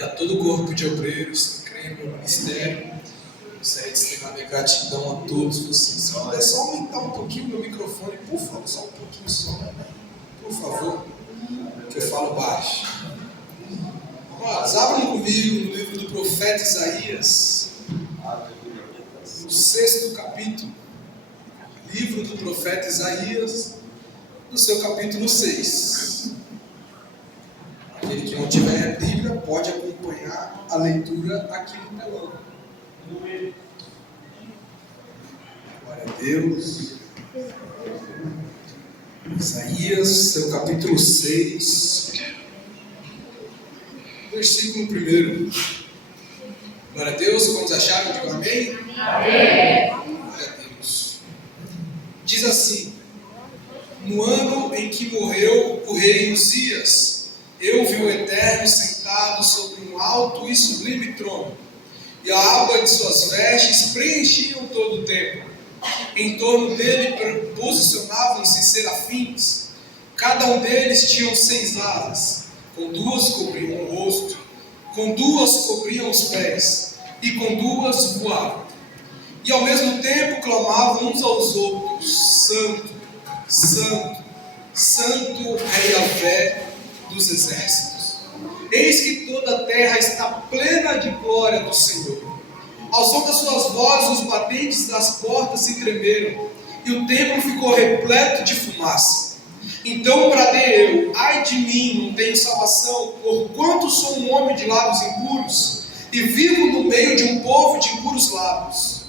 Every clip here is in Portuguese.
e a todo o corpo de obreiros que creem no ministério. Gostaria de extremar minha gratidão a todos vocês. Se puder só aumentar um pouquinho meu microfone, por favor, só um pouquinho só, por favor, que eu falo baixo. Vamos lá, abram comigo no livro do profeta Isaías, no 6º capítulo. Livro do profeta Isaías, no seu capítulo 6. Aquele que não tiver a Bíblia pode acompanhar a leitura aqui no telão. Glória a Deus. Isaías, seu capítulo 6, versículo 1. Glória a Deus. Quantos acharam? Digam amém. Amém. Glória a Deus. Diz assim: no ano em que morreu o rei Uzias, eu vi o Eterno sentado sobre um alto e sublime trono, e a aba de suas vestes preenchiam todo o templo. Em torno dele posicionavam-se serafins, cada um deles tinha 6 asas, com 2 cobriam o rosto, com 2 cobriam os pés, e com 2 voavam. E ao mesmo tempo clamavam uns aos outros: Santo, Santo, Santo é Yahvé dos exércitos. Eis que toda a terra está plena de glória do Senhor. Ao som das suas vozes, os batentes das portas se tremeram, e o templo ficou repleto de fumaça. Então bradei eu: ai de mim, não tenho salvação, porquanto sou um homem de lábios impuros, e vivo no meio de um povo de impuros lábios.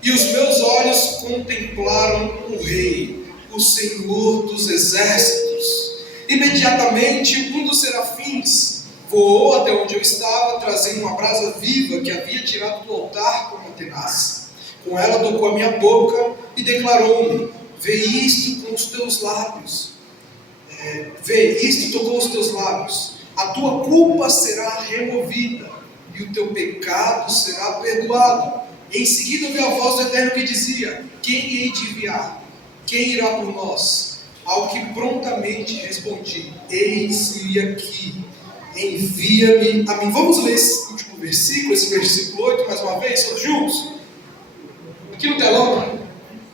E os meus olhos contemplaram o Rei, o Senhor dos exércitos. Imediatamente um dos serafins voou até onde eu estava, trazendo uma brasa viva que havia tirado do altar com uma tenaz. Com ela tocou a minha boca e declarou-me: vê isto com os teus lábios. Vê isto, tocou os teus lábios. A tua culpa será removida e o teu pecado será perdoado. Em seguida ouvi a voz do Eterno que dizia: quem hei de enviar? Quem irá por nós? Ao que prontamente respondi: eis-me aqui, envia-me a mim. Vamos ler esse último versículo, esse versículo 8, mais uma vez, todos juntos? Aqui no telão.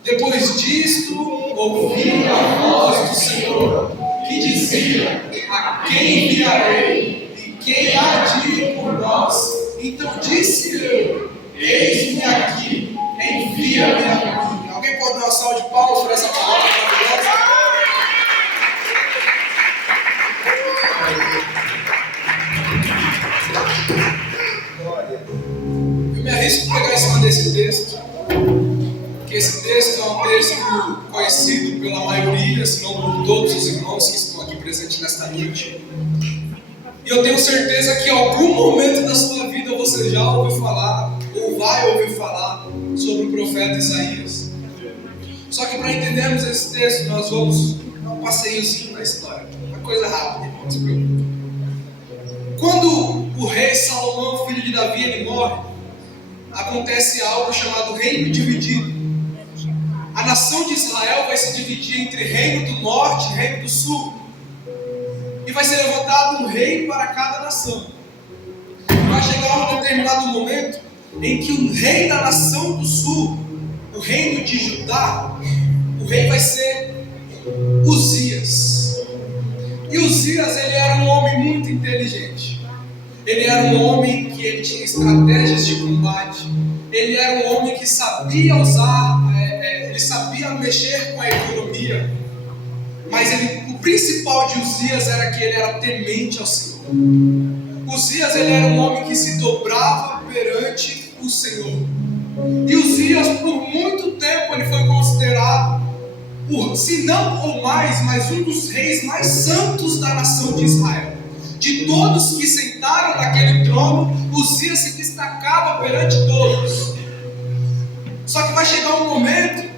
Depois disto, ouvi a voz do Senhor, que dizia: a quem enviarei? E quem há de ir por nós? Então disse eu: eis-me aqui, envia-me a mim. Alguém pode dar uma salva de palmas por essa palavra maravilhosa? Eu me arrisco a pegar em cima desse texto, porque esse texto é um texto conhecido pela maioria, se não por todos os irmãos que estão aqui presentes nesta noite. E eu tenho certeza que em algum momento da sua vida você já ouviu falar, ou vai ouvir falar, sobre o profeta Isaías. Só que para entendermos esse texto, nós vamos dar um passeiozinho na história. Uma coisa rápida, não se preocupe. Quando o rei Salomão, filho de Davi, ele morre, acontece algo chamado reino dividido. A nação de Israel vai se dividir entre reino do norte e reino do sul. E vai ser levantado um rei para cada nação. Vai chegar um determinado momento em que o rei da nação do sul, o reino de Judá, o rei vai ser Uzias. E Uzias, ele era um homem muito inteligente. Ele era um homem que ele tinha estratégias de combate. Ele era um homem que sabia usar, ele sabia mexer com a economia. Mas o principal de Uzias era que ele era temente ao Senhor. Uzias, ele era um homem que se dobrava perante o Senhor. E Uzias, por muito tempo, ele foi considerado, se não ou mais, mas um dos reis mais santos da nação de Israel. De todos que sentaram naquele trono, Uzias se destacava perante todos. Só que vai chegar um momento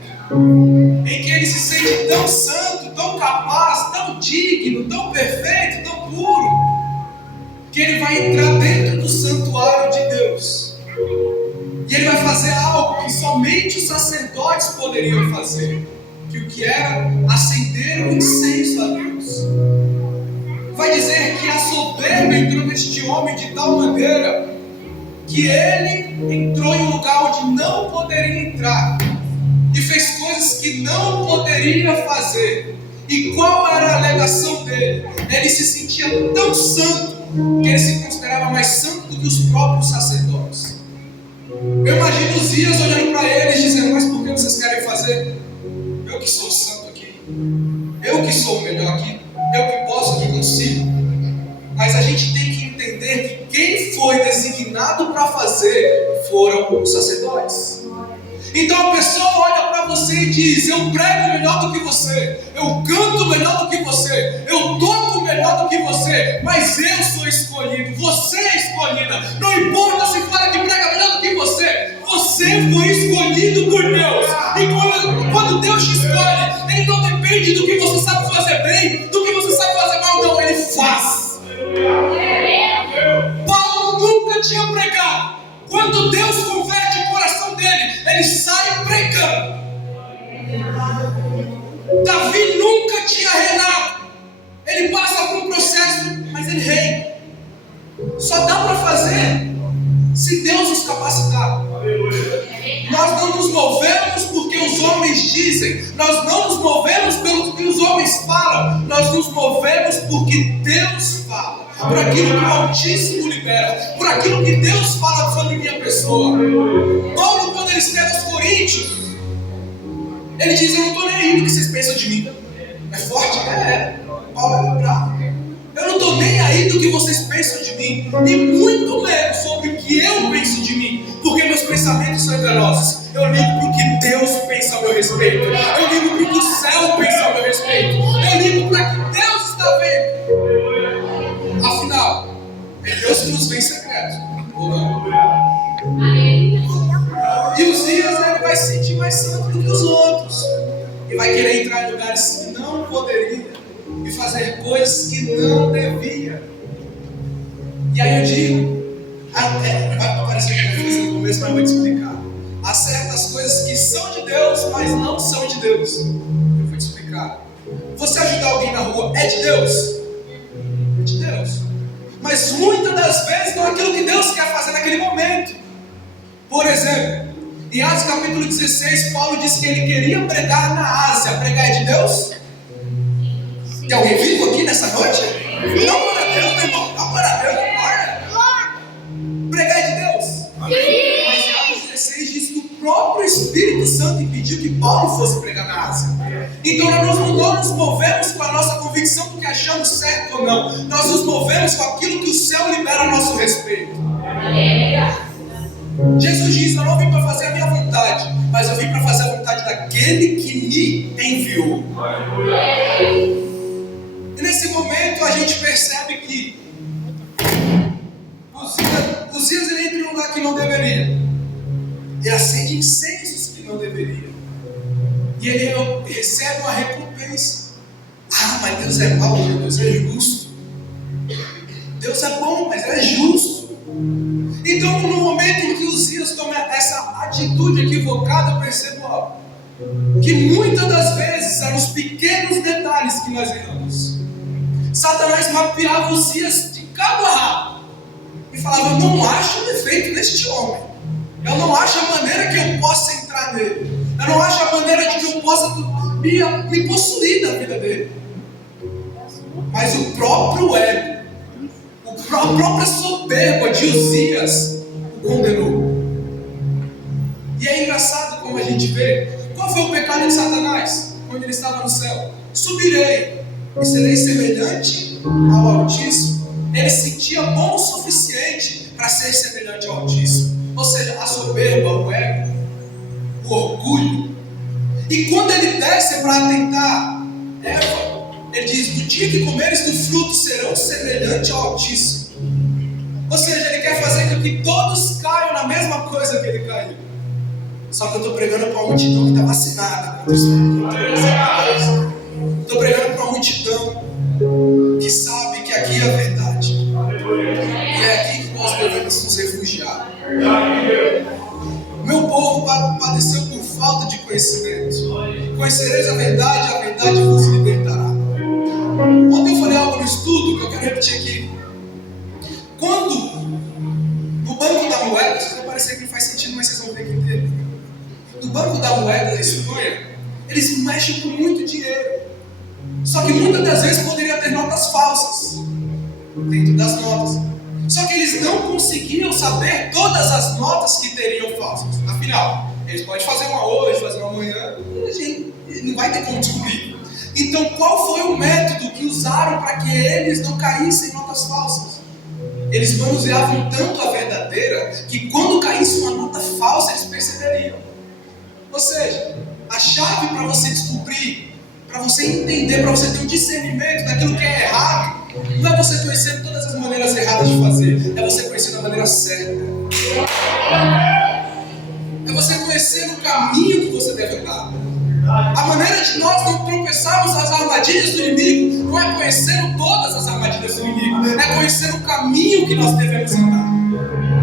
em que ele se sente tão santo, tão capaz, tão digno, tão perfeito, tão puro, que ele vai entrar dentro do santuário de Deus. E ele vai fazer algo que somente os sacerdotes poderiam fazer, que o que era acender o incenso a Deus. Vai vai dizer que a soberba entrou neste homem de tal maneira que ele entrou em um lugar onde não poderia entrar e fez coisas que não poderia fazer. E qual era a alegação dele? Ele se sentia tão santo que ele se considerava mais santo do que os próprios sacerdotes. Eu imagino Uzias olhando para eles dizendo: mas por que vocês querem fazer? Eu que sou santo aqui, eu que sou o melhor aqui, eu que posso, que consigo. Mas a gente tem que entender que quem foi designado para fazer foram os sacerdotes. Então a pessoa olha para você e diz: eu prego melhor do que você, eu canto melhor do que você, eu toco melhor do que você, mas eu sou escolhido, você é escolhida. Não importa se fala que prega melhor do que você foi escolhido por Deus. E quando Deus te escolhe, Ele não depende do que você sabe fazer bem, do que você sabe fazer mal, não, Ele faz. Paulo nunca tinha pregado. Quando Deus converte o coração dele, ele sai pregando. Davi nunca tinha reinado. Ele passa por um processo, mas ele reina. Só dá para fazer se Deus nos capacitar. Nós não nos movemos porque os homens dizem, nós não nos movemos pelo que os homens falam, nós nos movemos porque Deus fala, por aquilo que o Altíssimo libera, por aquilo que Deus fala sobre minha pessoa. Paulo, quando ele escreve aos Coríntios, ele diz: eu não estou nem aí do que vocês pensam de mim. É forte? Paulo é bravo. Eu não estou nem aí do que vocês pensam de mim, e muito menos sobre o que eu penso de mim, porque meus pensamentos são enganosos. Eu ligo para o que Deus pensa a meu respeito, eu ligo para o que o céu pensa a meu respeito, eu ligo para o que Deus está vendo. Afinal, é Deus que nos vê em secreto, ou não? E Uzias, ele vai se sentir mais santo do que os outros, e vai querer entrar em lugares que não poderia, e fazer coisas que não devia. E aí eu digo, vai parecer que eu fiz no começo, mas eu vou te explicar. Há certas coisas que são de Deus, mas não são de Deus. Eu vou te explicar. Você ajudar alguém na rua é de Deus? É de Deus. Mas muitas das vezes não é aquilo que Deus quer fazer naquele momento. Por exemplo, em Atos capítulo 16, Paulo disse que ele queria pregar na Ásia. Pregar é de Deus? Tem alguém vivo aqui nessa noite? Dá glória a Deus, meu irmão. Dá glória a Deus, glória. Pregar é de Deus? Mas em Atos 16 diz que o próprio Espírito Santo impediu que Paulo fosse pregar na Ásia. Então nós não nos movemos com a nossa convicção do que achamos certo ou não. Nós nos movemos com aquilo que o céu libera a nosso respeito. Jesus diz: eu não vim para fazer a minha vontade, mas eu vim para fazer a vontade daquele que me enviou. E nesse momento a gente percebe que Uzias ele entra em um lugar que não deveria. Ele acende incêndios que não deveria. E ele recebe uma recompensa. Ah, mas Deus é mau, Deus é justo. Deus é bom, mas é justo. Então, no momento em que Uzias toma essa atitude equivocada, eu percebo que muitas das vezes é nos pequenos detalhes que nós erramos. Satanás mapeava Uzias de cabo a rabo e falava: eu não acho defeito neste homem, eu não acho a maneira que eu possa entrar nele, eu não acho a maneira de que eu possa me possuir da vida dele. Mas o próprio ego, a própria soberba de Uzias o condenou. E é engraçado como a gente vê. Qual foi o pecado de Satanás quando ele estava no céu? Subirei e serei semelhante ao Altíssimo. Ele sentia bom o suficiente para ser semelhante ao Altíssimo. Ou seja, a soberba, o ego, o orgulho. E quando ele desce para tentar Eva, ele diz: no dia que comeres do fruto serão semelhante ao Altíssimo. Ou seja, ele quer fazer com que todos caiam na mesma coisa que ele caiu. Só que eu estou pregando para uma multidão que está vacinada contra isso. Estou pregando para uma multidão que sabe que aqui é a verdade. E é aqui que nós devemos nos refugiar. Meu povo padeceu por falta de conhecimento. Conhecereis a verdade vos libertará. Ontem eu falei algo no estudo que eu quero repetir aqui. Quando no Banco da Moeda, vai parecer que não faz sentido, mas vocês vão ver que entende. No Banco da Moeda da Espanha, eles mexem com muito dinheiro. Só que muitas das vezes poderia ter notas falsas dentro das notas. Só que eles não conseguiam saber todas as notas que teriam falsas. Afinal, eles podem fazer uma hoje, fazer uma amanhã, e a gente não vai ter como descobrir. Então, qual foi o método que usaram para que eles não caíssem em notas falsas? Eles manuseavam tanto a verdadeira que quando caísse uma nota falsa, eles perceberiam. Ou seja, a chave para você descobrir, para você entender, para você ter um discernimento daquilo que é errado, não é você conhecer todas as maneiras erradas de fazer, é você conhecer a maneira certa. É você conhecer o caminho que você deve andar. A maneira de nós não tropeçarmos nas armadilhas do inimigo não é conhecendo todas as armadilhas do inimigo, é conhecer o caminho que nós devemos andar.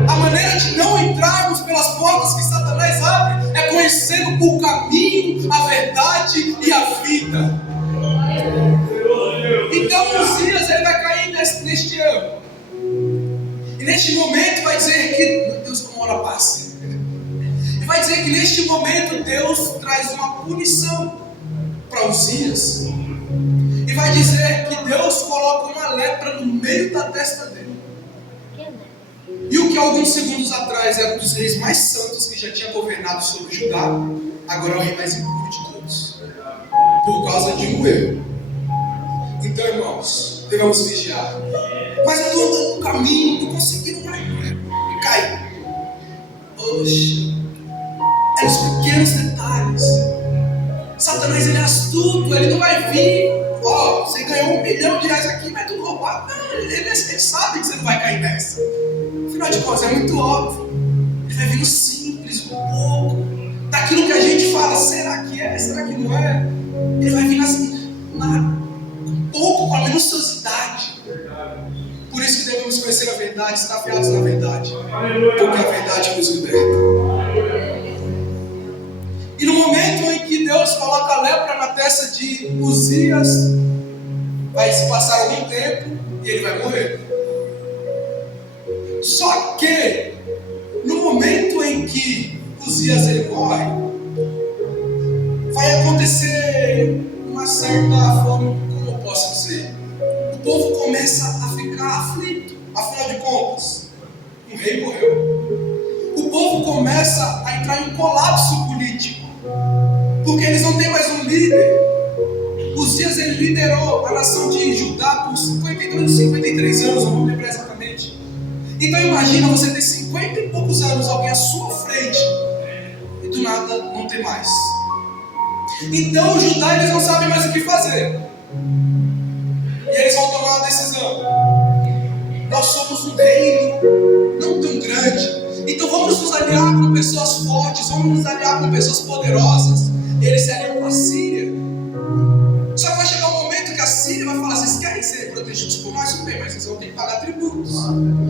A maneira de não entrarmos pelas portas que Satanás abre é conhecendo o caminho, a verdade e a vida. Então Uzias ele vai cair neste ano. E neste momento vai dizer que, meu Deus, como ora passa. E vai dizer que neste momento Deus traz uma punição para Uzias. E vai dizer que Deus coloca uma lepra no meio da testa dele. E o que alguns segundos atrás era um dos reis mais santos que já tinha governado sobre Judá, agora é o rei mais impuro de todos. Por causa de um erro. Então, irmãos, devemos vigiar. Mas eu estou andando no caminho, não consegui mais. E cai. Oxe. É nos pequenos detalhes. Satanás ele é astuto, ele não vai vir. Ó, você ganhou R$1 milhão aqui, vai tudo roubado. Não, ele sabe que você não vai cair nessa. Afinal de contas, é muito óbvio. Ele vai vir no simples, um pouco. Daquilo que a gente fala, será que é? Será que não é? Ele vai vir um pouco, com a minuciosidade. Por isso que devemos conhecer a verdade, estar afiados na verdade. Porque a verdade nos liberta. E no momento em que Deus coloca a lepra na testa de Uzias, vai se passar algum tempo e ele vai morrer. Só que, no momento em que Uzias ele morre, vai acontecer uma certa forma, como eu posso dizer, o povo começa a ficar aflito. Afinal de contas, um rei morreu. O povo começa a entrar em um colapso político, porque eles não têm mais um líder. Uzias ele liderou a nação de Judá por 53 anos, eu não lembro exatamente. Então imagina você ter 50 e poucos anos, alguém à sua frente, e do nada não ter mais. Então os Judá eles não sabem mais o que fazer. E eles vão tomar uma decisão. Nós somos um reino não tão grande. Então vamos nos aliar com pessoas fortes, vamos nos aliar com pessoas poderosas. Eles se aliam com a Síria. Só que vai chegar um momento que a Síria vai falar: vocês querem ser protegidos por nós? Tudo bem, mas vocês vão ter que pagar tributos.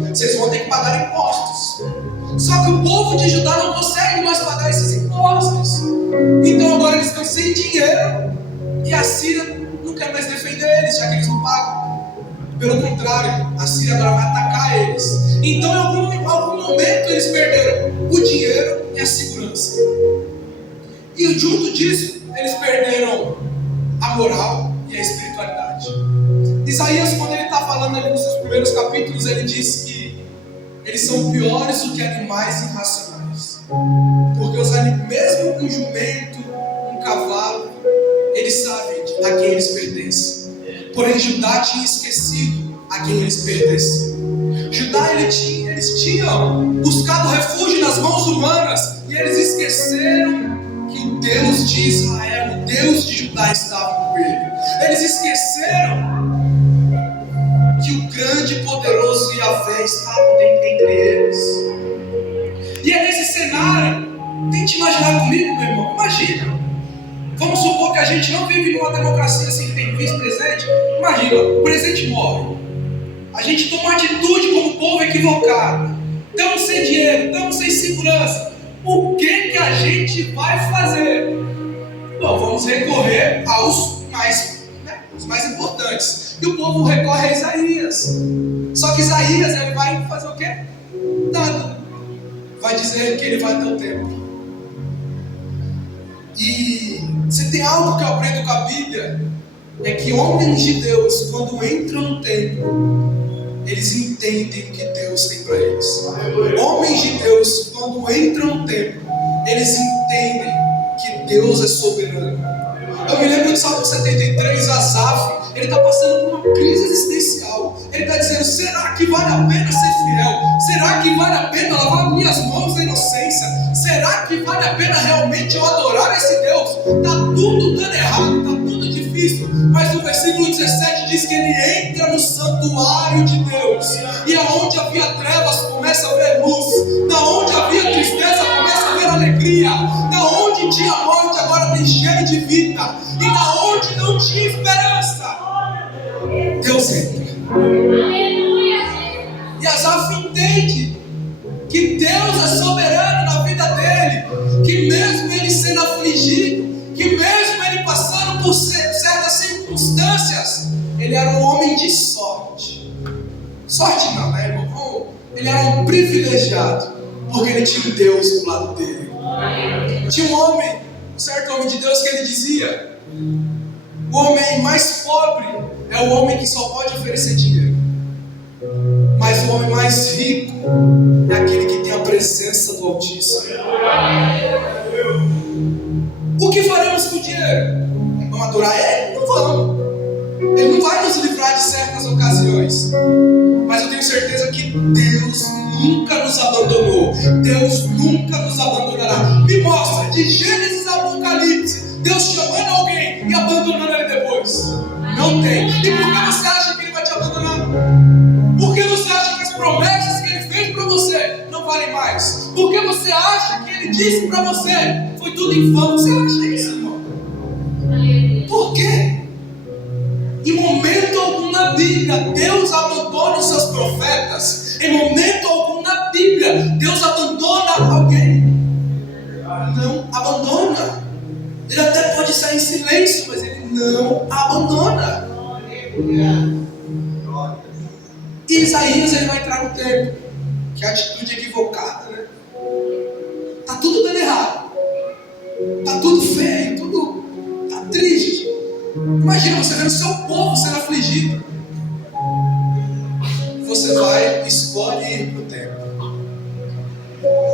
Vocês vão ter que pagar impostos. Só que o povo de Judá não consegue mais pagar esses impostos. Então agora eles estão sem dinheiro. E a Síria não quer mais defender eles, já que eles não pagam. Pelo contrário, a Síria agora vai atacar eles. Então em algum momento eles perderam o dinheiro e a segurança. E junto disso, eles perderam a moral e a espiritualidade. Isaías, quando ele está falando ali nos seus primeiros capítulos, ele diz que eles são piores do que animais irracionais. Porque mesmo um jumento, um cavalo, eles sabem a quem eles pertencem. Porém, Judá tinha esquecido a quem eles pertenciam. Judá, eles tinham buscado refúgio nas mãos humanas. E eles esqueceram que o Deus de Israel, o Deus de Judá estava com ele. Eles esqueceram que o grande e poderoso Yahvé estava entre eles. E é nesse cenário, tente imaginar comigo, meu irmão, imagina. Vamos supor que a gente não vive numa democracia assim que tem vice-presidente. Imagina, o presidente morre. A gente toma uma atitude como povo equivocado. Estamos sem dinheiro, estamos sem segurança. O que a gente vai fazer? Bom, vamos recorrer aos mais importantes. E o povo recorre a Isaías. Só que Isaías, ele vai fazer o quê? Nada. Vai dizer que ele vai até o templo. E se tem algo que eu aprendo com a Bíblia, é que homens de Deus, quando entram no templo, eles entendem o que Deus tem para eles. Homens de Deus, quando entram no templo, eles entendem que Deus é soberano. Eu me lembro do Salmo 73, Asaf, ele está passando por uma crise existencial. Ele está dizendo: será que vale a pena ser fiel? Será que vale a pena lavar minhas mãos da inocência? Será que vale a pena realmente eu adorar esse Deus? Está tudo dando errado, está tudo difícil. Mas no versículo 17 diz que ele entra no santuário de Deus. E aonde havia trevas começa a haver luz. Da onde havia tristeza começa a haver alegria. Da onde tinha morte agora tem cheio de vida. E da onde não tinha esperança, Deus entra. E Asaf entende que Deus é soberano na vida dele, que mesmo ele sendo afligido, que mesmo ele passando por certas circunstâncias, ele era um homem de sorte. Sorte não, né, irmão? Ele era um privilegiado, porque ele tinha um Deus do lado dele. Tinha um homem, um certo homem de Deus, que ele dizia: o homem mais pobre é o homem que só pode oferecer dinheiro, mas o homem mais rico é aquele que tem a presença do Altíssimo. O que faremos com o dinheiro? Vamos adorar ele? Não vamos. Ele não vai nos livrar de certas ocasiões, mas eu tenho certeza que Deus nunca nos abandonou. Deus nunca nos abandonará. Me mostra, de Gênesis a Apocalipse, Deus chamando alguém e abandonando ele depois. Não tem. E por que você acha que ele vai te abandonar? Por que você acha que as promessas que ele fez para você não valem mais? Por que você acha que ele disse para você foi tudo em vão? Você acha isso, irmão? Por quê? Em momento algum na Bíblia Deus abandona os seus profetas. Em momento algum na Bíblia Deus abandona alguém. Não abandona. Ele até pode sair em silêncio, mas ele não abandona. E Isaías, ele vai entrar no templo. Que atitude equivocada, né? Tá tudo dando errado. Tá tudo feio, tudo tá triste. Imagina você vendo o seu povo sendo afligido. Você vai, escolhe ir para o templo.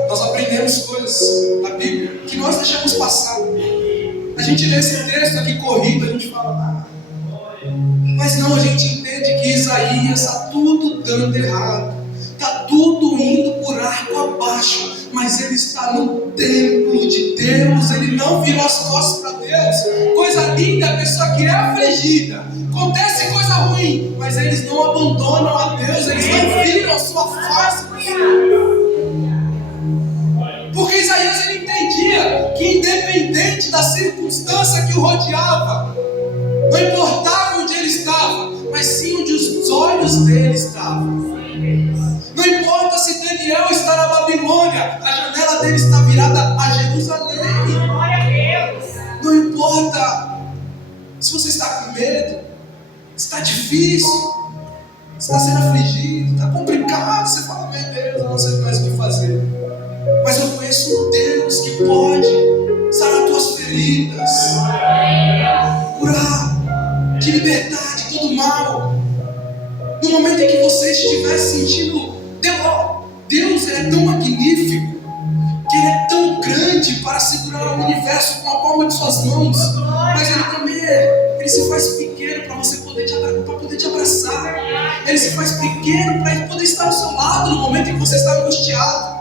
Nós aprendemos coisas na Bíblia que nós deixamos passar. A gente lê esse texto aqui corrido, a gente fala: mas não, a gente entende que Isaías está tudo dando errado, está tudo indo por água abaixo, mas ele está no templo de Deus, ele não virou as costas para Deus. Coisa linda, a pessoa que é afligida, acontece coisa ruim, mas eles não abandonam a Deus, eles não viram a sua face. Porque Isaías, ele entendia que independente da circunstância que o rodeava, não importava onde ele estava, mas sim onde os olhos dele estavam. Não importa se Daniel está na Babilônia, a janela dele está virada a Jerusalém. Não importa se você está com medo, se está difícil, se está sendo afligido, está complicado, você fala: meu Deus, eu não sei mais o que fazer. Mas eu conheço um Deus que pode sarar tuas feridas, curar, te libertar de todo mal. No momento em que você estiver sentindo, Deus é tão magnífico, que Ele é tão grande para segurar o universo com a palma de suas mãos, mas Ele também Ele se faz pequeno para você poder te abraçar. Ele se faz pequeno para Ele poder estar ao seu lado no momento em que você está angustiado.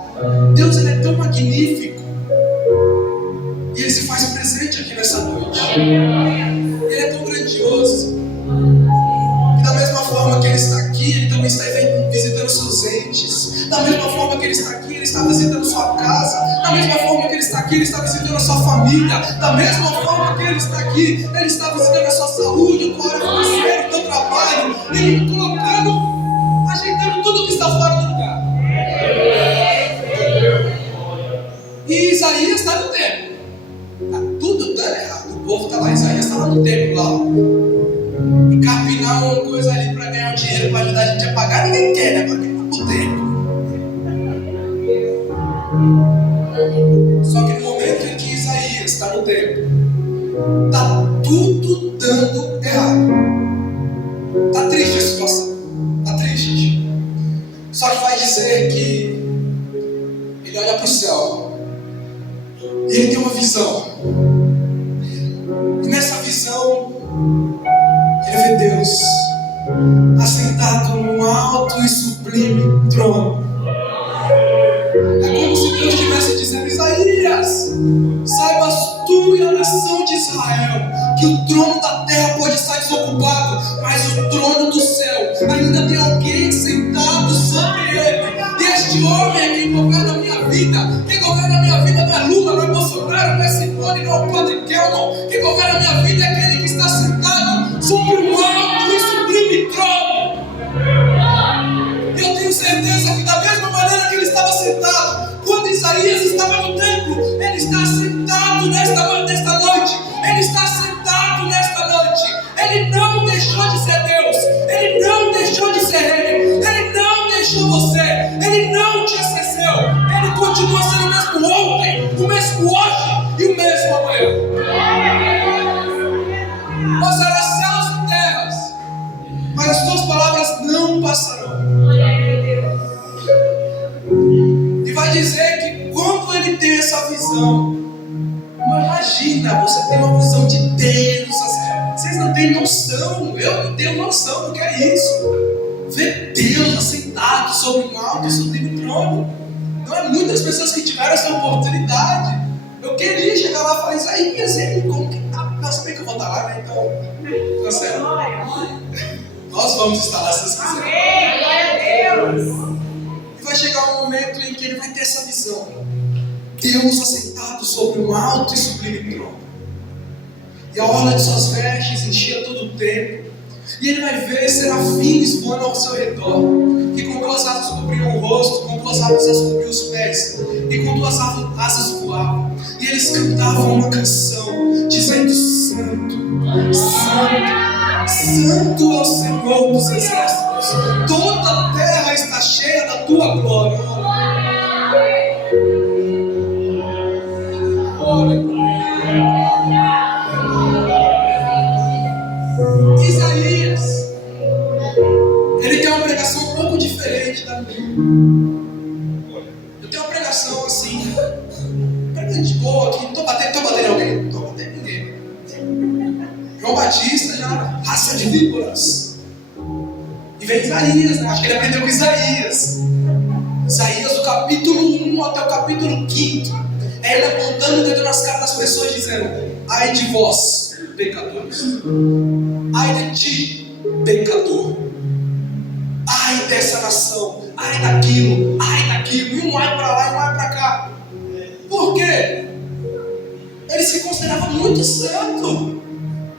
Deus, Ele é tão magnífico, e Ele se faz presente aqui nessa noite. Ele é tão grandioso, e da mesma forma que Ele está aqui, Ele também está visitando seus entes. Da mesma forma que Ele está aqui, Ele está visitando sua casa. Da mesma forma que Ele está aqui, Ele está visitando a sua família. Da mesma forma que Ele está aqui, Ele está visitando a sua saúde, o teu financeiro, o teu trabalho. Ele colocando, ajeitando tudo que está fora do lugar. E Isaías está no templo. Está tudo dando errado. O povo está lá, Isaías está lá no templo, lá. E carpinar uma coisa no tempo. Está tudo dando errado. Está triste a situação. Está triste. Só que vai dizer que ele olha para o céu e ele tem uma visão. E nessa visão ele vê Deus assentado num alto e sublime trono. É como se Deus estivesse dizendo: Isaías, saibas tu e a nação de Israel que o trono da terra pode estar desocupado, mas o trono do céu ainda tem alguém sentado sobre ele. E este homem é quem governa a minha vida. Quem governa a minha vida não é Lula, não é Bolsonaro, não é Simone, não é o Padre Kelman. Quem governa a minha vida é aquele que está sentado sobre um alto e sublime trono. E eu tenho certeza que da mesma maneira que ele estava sentado quando Isaías estava no templo, ele está sentado nesta noite. Ele está sentado nesta noite. Ele não deixou de ser Deus. Ele não deixou de ser Ele. Ele não deixou você. Ele não te esqueceu. Ele continua sendo o mesmo ontem, o mesmo hoje e o mesmo amanhã. Passará céus e terras, mas as tuas palavras não passarão. E vai dizer que quando ele tem essa visão, imagina, você tem uma visão de Deus, vocês não têm noção, eu não tenho noção do que é isso. Ver Deus assentado sobre um alto e sublime trono. Não é muitas pessoas que tiveram essa oportunidade. Eu queria chegar lá e falar: Isaías, como que tá? Não, sabia que eu vou estar lá, né? Então, tá certo. Nós vamos estar lá se vocês quiserem. Amém, glória a Deus. E vai chegar um momento em que ele vai ter essa visão. Deus assentado sobre um alto e sublime trono. E a orla de suas vestes enchia todo o templo. E ele vai ver serafins voando ao seu redor, que com duas asas cobriam o rosto, com duas asas cobriam os pés, e com duas asas voavam. E eles cantavam uma canção, dizendo: Santo, Santo, Santo é o Senhor dos exércitos. Toda a terra está cheia da tua glória. Isaías, ele tem uma pregação um pouco diferente da minha. Eu tenho uma pregação assim, pregando de boa aqui, não estou batendo em alguém, não estou batendo em ninguém. João Batista já, raça de víboras. E vem Isaías, né? Acho que ele aprendeu com Isaías. Isaías do capítulo 1 até o capítulo 5. É ele apontando o dedo nas caras das pessoas, dizendo: ai de vós, pecadores. Ai de ti, pecador. Ai dessa nação. Ai daquilo. E um ai para lá e um ai para cá. Por quê? Ele se considerava muito santo.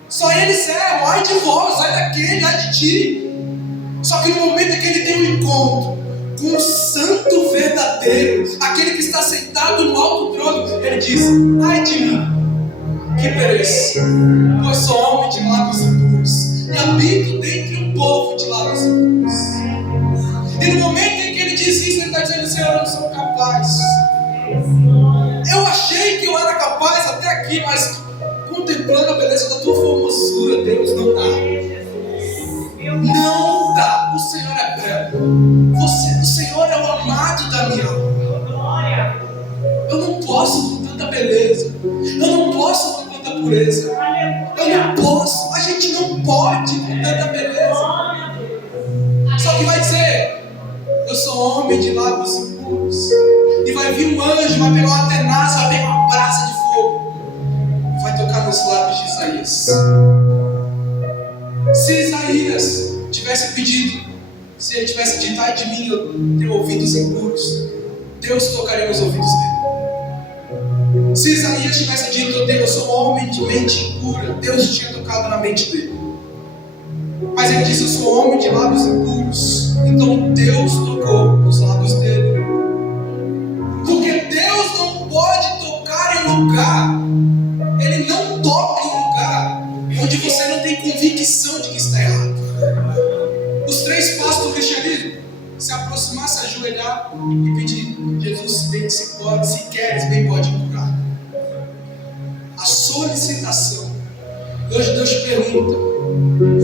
Só eles erram. Ai de vós, ai daquele, ai de ti. Só que no momento em que ele tem um encontro com o santo verdadeiro, aquele que está sentado no alto trono, ele diz: ai de mim, que pereço, pois sou homem de lábios impuros e habito dentre um povo de lábios impuros. E no momento em que ele diz isso, ele está dizendo: Senhor, eu não sou capaz. Eu achei que eu era capaz até aqui, mas contemplando a beleza da tua formosura, Deus, não dá. Não dá. O Senhor é belo. O Senhor é o amado da minha alma. Eu não posso com tanta beleza. Eu não posso com tanta pureza. Eu não posso. A gente não pode com tanta beleza. Só que vai dizer: eu sou homem de lábios impuros. E vai vir um anjo, vai pegar uma tenaz, vai pegar uma brasa de fogo e vai tocar nos lábios de Isaías. Se Isaías tivesse pedido, se ele tivesse dito: ai de mim, eu tenho ouvidos impuros, Deus tocaria nos ouvidos dele. Se Isaías tivesse dito: eu sou um homem de mente impura, Deus tinha tocado na mente dele. Mas ele disse: eu sou homem de lábios impuros. Então Deus tocou nos lábios dele. Porque Deus não pode tocar em lugar, Ele não toca em lugar onde você não tem convicção de que está errado. Os 3 passos do cristianismo: se aproximar, se ajoelhar e pedir: Jesus, bem, se queres, bem pode curar. solicitação. Hoje Deus te pergunta: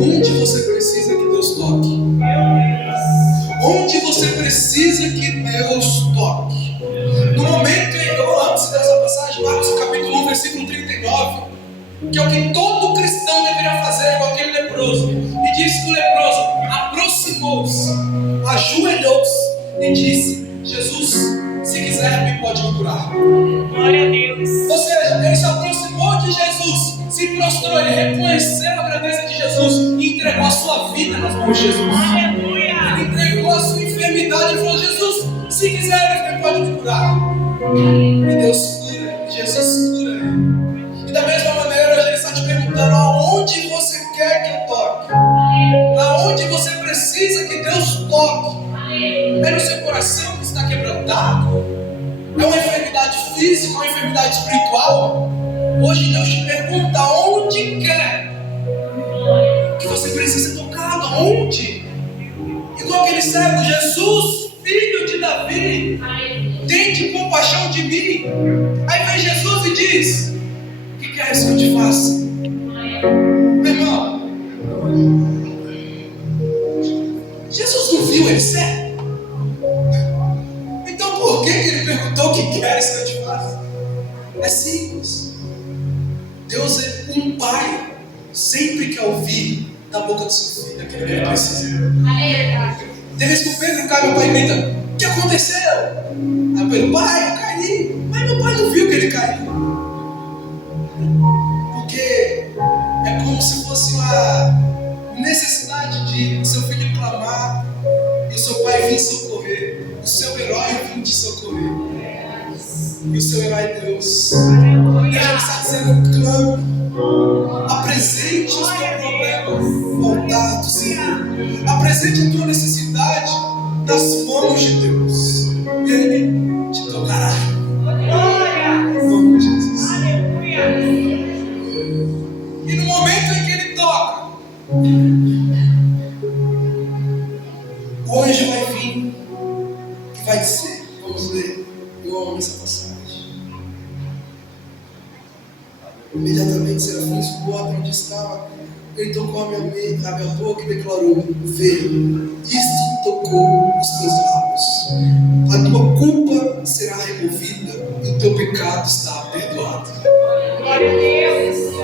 onde você precisa que Deus toque? Onde você precisa que Deus toque? No momento, eu amo essa passagem, Marcos capítulo 1, versículo 39, que é o que todo cristão deveria fazer, igual aquele leproso. E disse que o leproso aproximou-se, ajoelhou-se e disse: Jesus, se quiser, me pode curar. Glória a Deus. Ou seja, ele se aproximou de Jesus, se prostrou, ele reconheceu a grandeza de Jesus e entregou a sua vida nas mãos de Jesus. Aleluia. Ele entregou a sua enfermidade e falou: Jesus, se quiser, ele pode me curar. E Deus cura, Jesus cura ele. E da mesma maneira, hoje ele está te perguntando: aonde você quer que eu toque? Aonde você precisa que Deus toque? É no seu coração que está quebrantado? É uma enfermidade física, uma enfermidade espiritual? Hoje Deus te pergunta: onde quer que você precisa ser tocado? Onde? Igual aquele cego: Jesus, filho de Davi, tente compaixão de mim. Aí vem Jesus e diz: o que queres que eu te faça? Meu irmão, Jesus não viu ele cego? Então por que ele perguntou: o que queres que eu te faça? É simples. Deus é um pai, sempre quer ouvir da boca do seu filho aquilo que ele precisa. Tem vez que o Pedro cai, meu pai grita: o que aconteceu? Aí o Pedro: pai, eu caí. Mas meu pai não viu que ele caiu. Porque é como se fosse uma necessidade de seu filho clamar e o seu pai vir socorrer, o seu herói vir te socorrer. E o seu herói é Deus. Ele está dizendo: clame, apresente o seu problema voltado, Senhor. Apresente a tua necessidade nas mãos de Deus. E Ele te tocará. Em nome de Jesus. E no momento em que Ele toca, o anjo vai vir e vai dizer: vamos ler, eu amo essa passagem. Imediatamente Serafins voou onde estava. Ele tocou a minha boca e declarou: vê, isto tocou os teus lábios. A tua culpa será removida e o teu pecado está perdoado. Glória a Deus.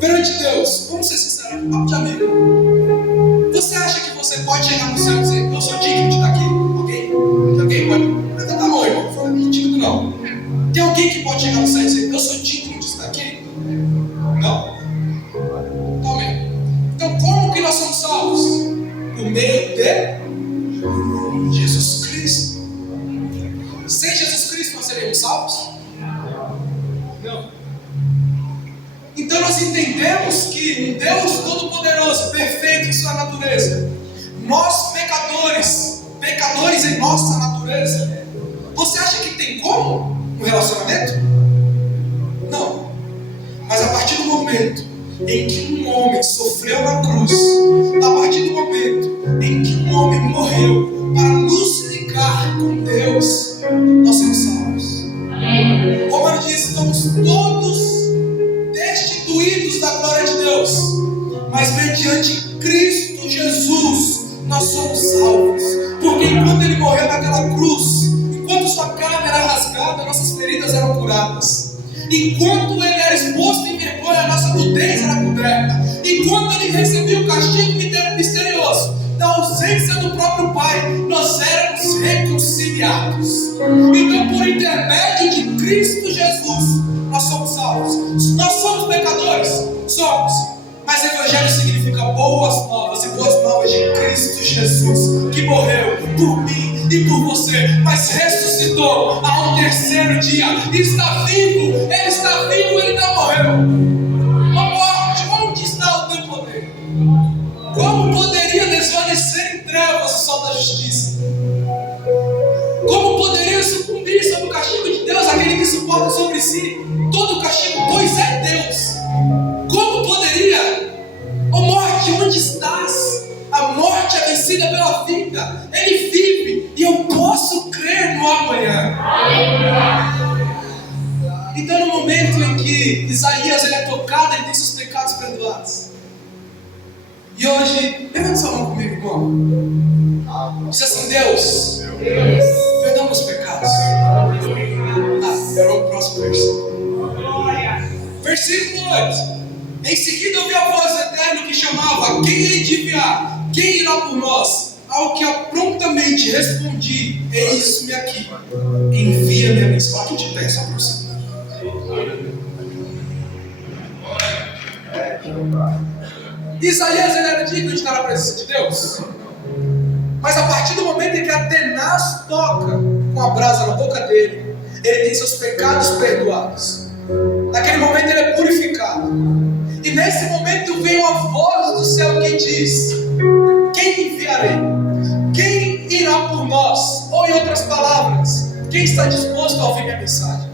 Perante Deus, vamos ser sinceros, papo de amigo. Você acha que você pode chegar no céu e dizer: eu sou digno de estar aqui? Alguém pode? Não tá bom, irmão. Não é digno, não. Tem alguém que pode chegar no céu e dizer: eu sou digno de estar aqui? Não. Amém. Então, como que nós somos salvos? Por meio de Jesus Cristo. Sem Jesus Cristo nós seremos salvos? Não. Então nós entendemos que um Deus Todo-Poderoso, perfeito em sua natureza, nós pecadores em nossa natureza, você acha que tem como um relacionamento? Não. Mas a partir do momento em que um homem sofreu na cruz, a partir do momento em que um homem morreu para nos ligar com Deus, nós somos salvos. Como ele disse, estamos todos destituídos da glória de Deus, mas mediante Cristo Jesus nós somos salvos. Porque enquanto ele morreu naquela cruz, enquanto sua carne era rasgada, nossas feridas eram curadas. Enquanto ele era exposto em vergonha, a nossa nudez era coberta. Enquanto ele recebia o castigo misterioso da ausência do próprio Pai, nós éramos reconciliados. Então, por intermédio de Cristo Jesus, nós somos salvos. Nós somos pecadores? Somos. Mas Evangelho significa boas novas, e boas novas de Cristo Jesus, que morreu por mim e por você, mas ressuscitou ao terceiro dia, está vivo, ele não morreu. Ó morte, onde está o teu poder? Como poderia desvanecer em trevas o sol da justiça? Como poderia sucumbir sob o castigo de Deus aquele que suporta sobre si todo o castigo, pois é Deus? Como poderia? Ó morte, onde estás? A morte é vencida pela vida. Ele vive e eu posso crer no amanhã. Então, no momento momento em que Isaías ele é tocado, ele tem seus pecados perdoados. E hoje, levanta sua mão comigo, irmão. Diz assim: Deus, perdão meus pecados. Era o próximo versículo. Versículo 8. Em seguida ouvi a voz do Eterno que chamava: quem hei de enviar? Quem irá por nós? Ao que prontamente respondi: eis-me aqui, envia-me a mim. Coloque de pé, só para você. Isaías ele era digno de estar na presença de Deus, mas a partir do momento em que Atenas toca com a brasa na boca dele, ele tem seus pecados perdoados. Naquele momento ele é purificado, e nesse momento vem uma voz do céu que diz: quem enviarei? Quem irá por nós? Ou em outras palavras, quem está disposto a ouvir minha mensagem?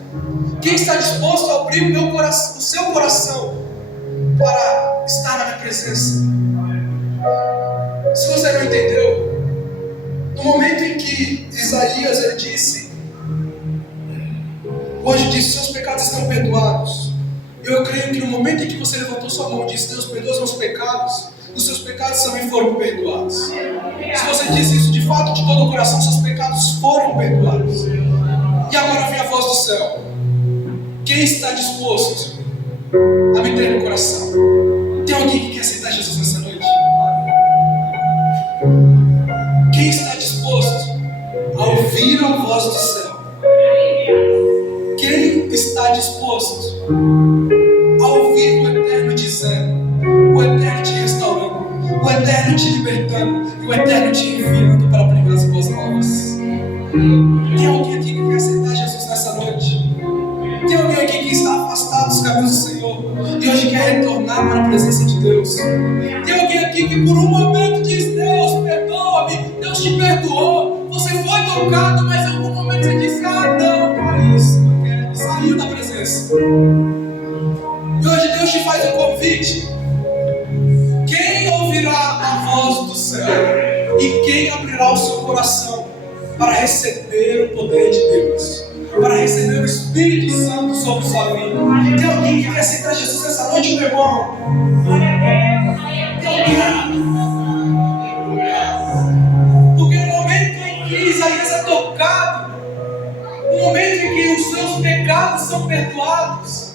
Quem está disposto a abrir o meu coração, o seu coração, para estar na minha presença? Se você não entendeu, no momento em que Isaías ele disse, hoje disse: seus pecados estão perdoados. Eu creio que no momento em que você levantou sua mão e disse: Deus, perdoa os meus pecados, os seus pecados também foram perdoados. Se você disse isso de fato, de todo o coração, seus pecados foram perdoados. E agora vem a voz do céu: quem está disposto a me ter no coração? Tem alguém que quer aceitar Jesus nessa noite? Quem está disposto a ouvir a voz do céu? Quem está disposto a ouvir o Eterno dizendo, o Eterno te restaurando, o Eterno te libertando e o Eterno te enviando para pregar as boas novas? Tem alguém aqui que quer aceitar Jesus nessa noite? Tem alguém aqui que está afastado dos caminhos do Senhor e hoje quer retornar para a presença de Deus? Tem alguém aqui que por um momento diz: Deus, perdoa-me. Deus te perdoou, você foi tocado, mas em algum momento você disse: ah, não é isso que eu quero. Saiu da presença. E hoje Deus te faz um convite. Quem ouvirá a voz do céu e quem abrirá o seu coração para receber o poder de Deus, para receber o Espírito Santo sobre sua vida? Tem alguém que quer aceitar Jesus nessa noite, meu irmão? Tem alguém? Porque no momento em que Isaías é tocado, no momento em que os seus pecados são perdoados,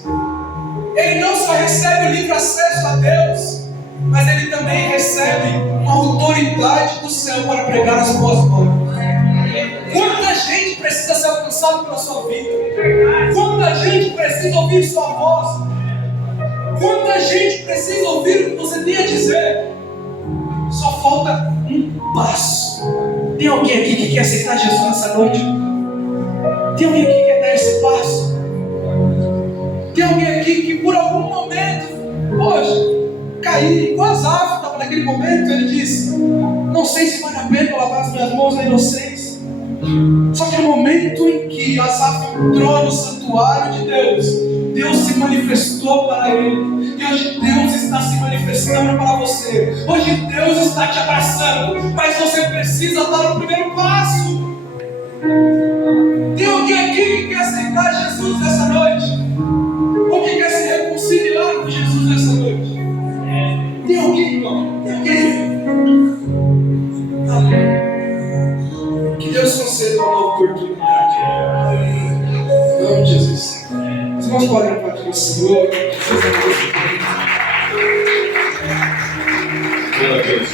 ele não só recebe o livre acesso a Deus, mas ele também recebe uma autoridade do céu para pregar as boas novas. Quanta gente precisa ser alcançada pela sua vida? Quanta gente precisa ouvir sua voz? Quanta gente precisa ouvir o que você tem a dizer? Só falta um passo. Tem alguém aqui que quer aceitar Jesus nessa noite? Tem alguém aqui que quer dar esse passo? Tem alguém aqui que por algum momento, poxa, caí, igual Asaf estava naquele momento, ele disse: não sei se vale a pena lavar as minhas mãos na inocência. Só que no momento em que Asaf entrou no santuário de Deus, Deus se manifestou para ele. E hoje Deus está se manifestando para você. Hoje Deus está te abraçando, mas você precisa dar o primeiro passo. Tem alguém aqui que quer aceitar Jesus nessa noite? Ou que quer se reconciliar com Jesus nessa noite? Tem alguém, irmão? Tem alguém? Amém. Que Deus conceda uma nova oportunidade. Em nome de Jesus. Os irmãos podem partir do Senhor. Glória a Deus.